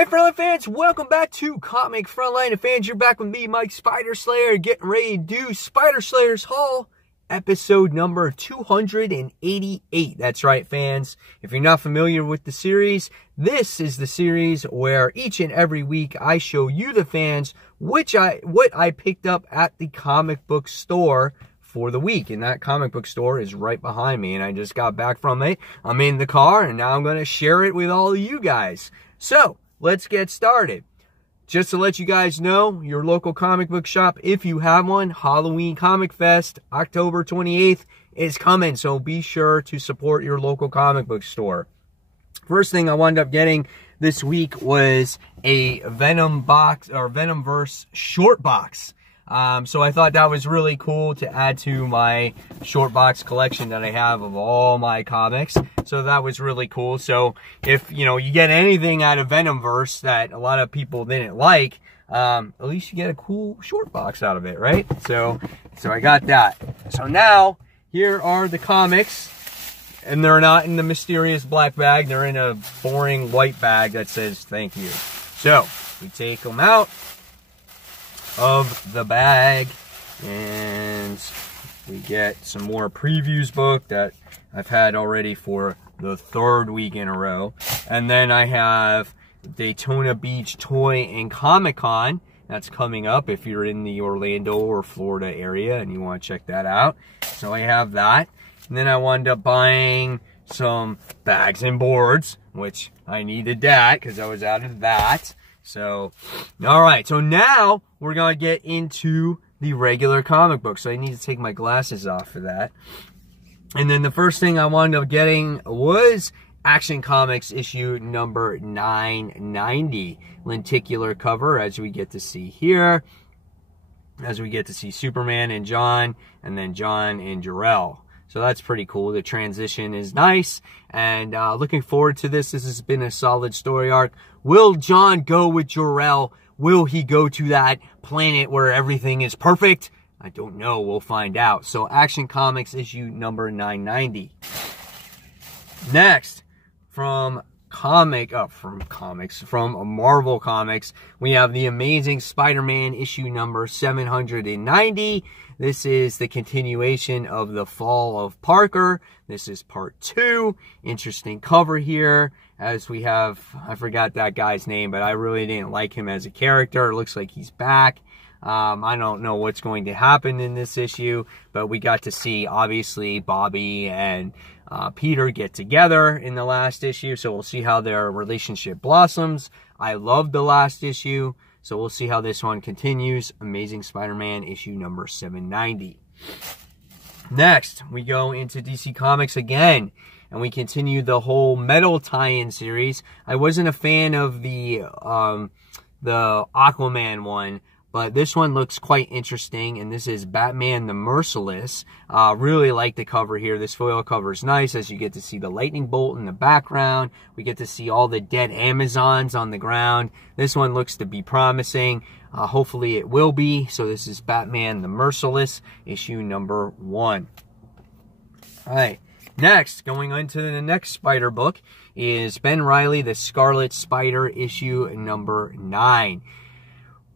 Hey Frontline fans, welcome back to Comic Frontline fans. You're back with me, Mike Spider Slayer, getting ready to do Spider Slayer's Haul, episode number 288. That's right, fans. If you're not familiar with the series, this is the series where each and every week I show you, the fans, what I picked up at the comic book store for the week. And that comic book store is right behind me, and I just got back from it. I'm in the car, and now I'm going to share it with all of you guys. So, let's get started. Just to let you guys know, your local comic book shop, if you have one, Halloween Comic Fest, October 28th is coming. So be sure to support your local comic book store. First thing I wound up getting this week was a Venom Box, or Venomverse short box. So I thought that was really cool to add to my short box collection that I have of all my comics. So that was really cool. So if, you get anything out of Venomverse that a lot of people didn't like, at least you get a cool short box out of it, right? So I got that. So now, here are the comics. And they're not in the mysterious black bag. They're in a boring white bag that says thank you. So, we take them out of the bag, and we get some more previews book that I've had already for the third week in a row. And then I have Daytona Beach Toy and Comic Con. That's coming up if you're in the Orlando or Florida area and you want to check that out. So I have that. And then I wound up buying some bags and boards, which I needed that because I was out of that. So, all right. So now we're going to get into the regular comic book. So I need to take my glasses off for that. And then the first thing I wound up getting was Action Comics issue number 990. Lenticular cover, as we get to see here. As we get to see Superman and John, and then John and Jor-El. So that's pretty cool. The transition is nice, and looking forward to this. This has been a solid story arc. Will John go with Jor-El? Will he go to that planet where everything is perfect? I don't know. We'll find out. So Action Comics issue number 990. Next, from Marvel Comics, we have the Amazing Spider-Man issue number 790. This is the continuation of The Fall of Parker. This is part 2. Interesting cover here, as we have, I forgot that guy's name, but I really didn't like him as a character. It looks like he's back. I don't know what's going to happen in this issue, but we got to see, obviously, Bobby and Peter get together in the last issue, so we'll see how their relationship blossoms. I loved the last issue, so we'll see how this one continues. Amazing Spider-Man issue number 790. Next, we go into DC Comics again, and we continue the whole Metal tie-in series. I wasn't a fan of the Aquaman one, but this one looks quite interesting, and this is Batman the Merciless. Really like the cover here. This foil cover is nice, as you get to see the lightning bolt in the background. We get to see all the dead Amazons on the ground. This one looks to be promising. Hopefully it will be. So this is Batman the Merciless, issue number 1. All right. Next, going on to the next Spider book, is Ben Reilly, the Scarlet Spider, issue number 9.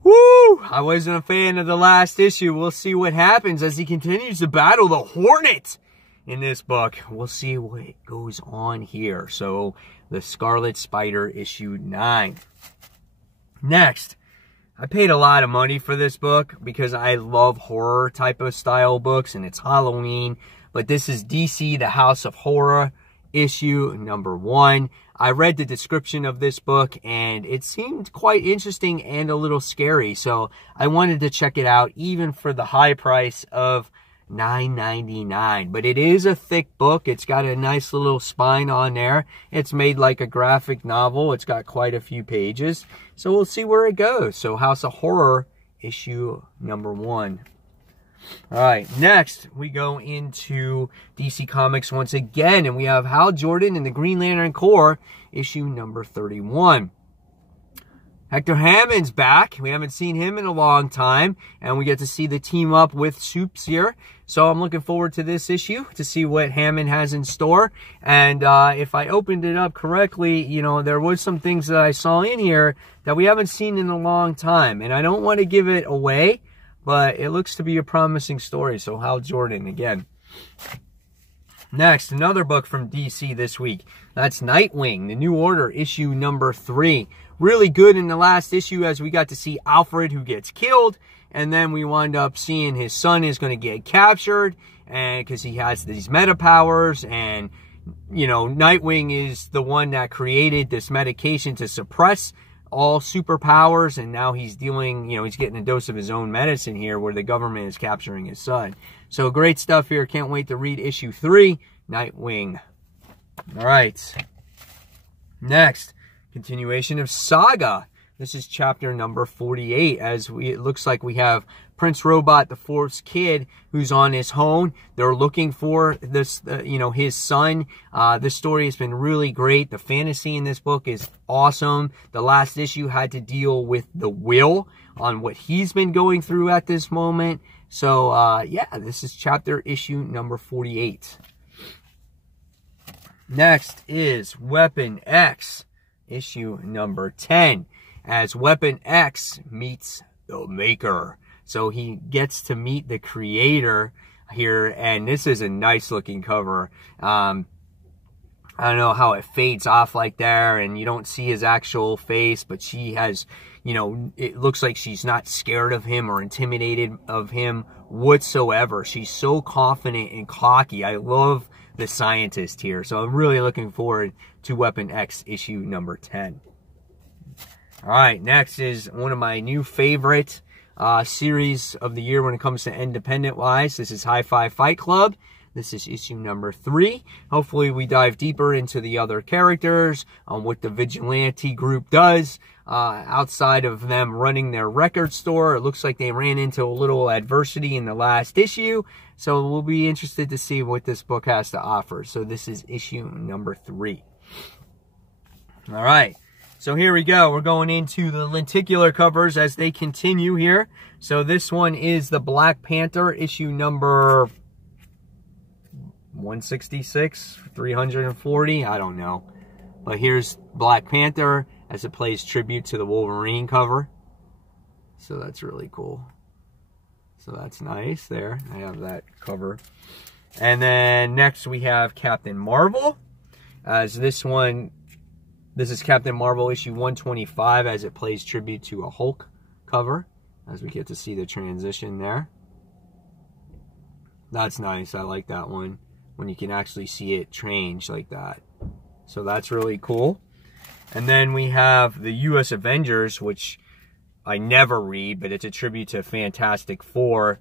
Woo! I wasn't a fan of the last issue. We'll see what happens as he continues to battle the Hornet in this book. We'll see what goes on here. So, the Scarlet Spider, issue 9. Next, I paid a lot of money for this book because I love horror type of style books, and it's Halloween. But this is DC, the House of Horror, issue number 1. I read the description of this book, and it seemed quite interesting and a little scary. So I wanted to check it out, even for the high price of $9.99. But it is a thick book. It's got a nice little spine on there. It's made like a graphic novel. It's got quite a few pages. So we'll see where it goes. So House of Horror, issue number 1. All right, next we go into DC Comics once again, and we have Hal Jordan and the Green Lantern Corps, issue number 31. Hector Hammond's back. We haven't seen him in a long time, and we get to see the team up with Soups here. So I'm looking forward to this issue to see what Hammond has in store. And if I opened it up correctly, you know, there was some things that I saw in here that we haven't seen in a long time. And I don't want to give it away, but it looks to be a promising story. So Hal Jordan again. Next, another book from DC this week. That's Nightwing, The New Order, issue number 3. Really good in the last issue as we got to see Alfred, who gets killed. And then we wind up seeing his son is going to get captured, and because he has these meta powers, and you know, Nightwing is the one that created this medication to suppress all superpowers, and now he's dealing, you know, he's getting a dose of his own medicine here where the government is capturing his son. So great stuff here. Can't wait to read issue 3, Nightwing. All right. Next, continuation of Saga. This is chapter number 48, as it looks like we have Prince Robot, the fourth kid, who's on his own. They're looking for this, you know, his son. This story has been really great. The fantasy in this book is awesome. The last issue had to deal with the will on what he's been going through at this moment. So, yeah, this is issue number 48. Next is Weapon X, issue number 10. As Weapon X meets the Maker. So he gets to meet the creator here, and this is a nice looking cover. I don't know how it fades off like there, and you don't see his actual face, but she has, you know, it looks like she's not scared of him or intimidated of him whatsoever. She's so confident and cocky. I love the scientist here, so I'm really looking forward to Weapon X issue number 10. All right, next is one of my new favorite series of the year when it comes to independent-wise. This is Hi-Fi Fight Club. This is issue number 3. Hopefully, we dive deeper into the other characters, on what the vigilante group does outside of them running their record store. It looks like they ran into a little adversity in the last issue, so we'll be interested to see what this book has to offer. So this is issue number 3. All right. So here we go. We're going into the lenticular covers as they continue here. So this one is the Black Panther issue number 166, 340, I don't know. But here's Black Panther as it plays tribute to the Wolverine cover. So that's really cool. So that's nice there. I have that cover. And then next we have Captain Marvel. As this one... This is Captain Marvel issue 125 as it plays tribute to a Hulk cover, as we get to see the transition there. That's nice. I like that one when you can actually see it change like that. So that's really cool. And then we have the U.S. Avengers, which I never read, but it's a tribute to Fantastic Four,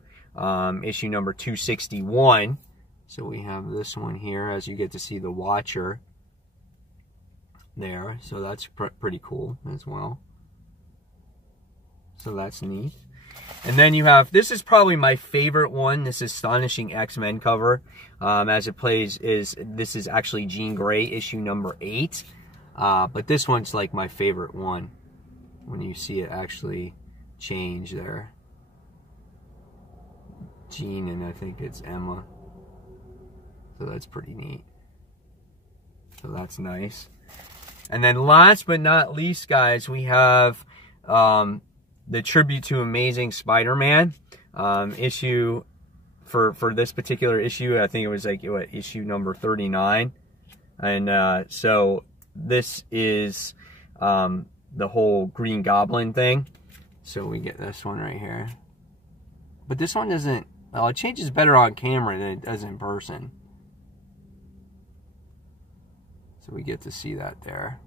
issue number 261. So we have this one here as you get to see the Watcher there, so that's pretty cool as well. So that's neat. And then you have, this is probably my favorite one, this Astonishing X-Men cover, as it plays, this is actually Jean Grey issue number 8, but this one's like my favorite one when you see it actually change there. Jean, and I think it's Emma, so that's pretty neat. So that's nice. And then last but not least, guys, we have the tribute to Amazing Spider-Man issue for this particular issue. I think it was like, what, issue number 39. And so this is the whole Green Goblin thing. So we get this one right here. But this one doesn't, well, it changes better on camera than it does in person. So we get to see that there.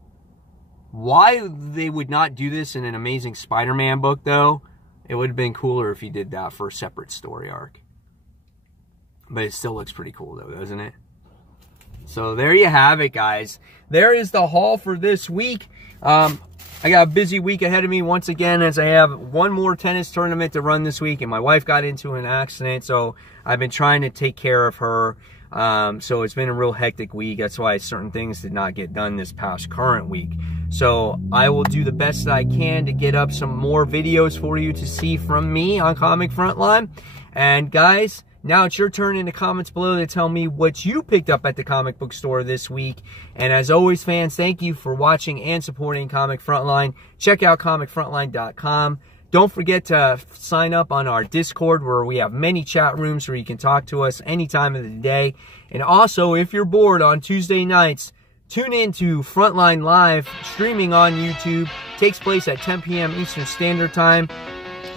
Why they would not do this in an Amazing Spider-Man book, though, it would have been cooler if he did that for a separate story arc. But it still looks pretty cool, though, doesn't it? So there you have it, guys. There is the haul for this week. I got a busy week ahead of me once again, as I have one more tennis tournament to run this week, and my wife got into an accident, so I've been trying to take care of her. So it's been a real hectic week. That's why certain things did not get done this past current week. So I will do the best that I can to get up some more videos for you to see from me on Comic Frontline. And guys, Now it's your turn in the comments below to tell me what you picked up at the comic book store this week. And as always, fans, thank you for watching and supporting Comic Frontline. Check out comicfrontline.com. Don't forget to sign up on our Discord, where we have many chat rooms where you can talk to us any time of the day. And also, if you're bored on Tuesday nights, tune in to Frontline Live, streaming on YouTube. Takes place at 10 p.m. Eastern Standard Time,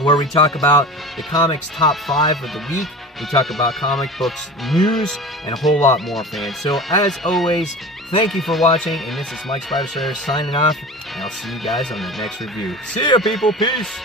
where we talk about the comics top 5 of the week. We talk about comic books news and a whole lot more, fans. So, as always, thank you for watching, and this is Mike Spider signing off, and I'll see you guys on the next review. See ya, people. Peace.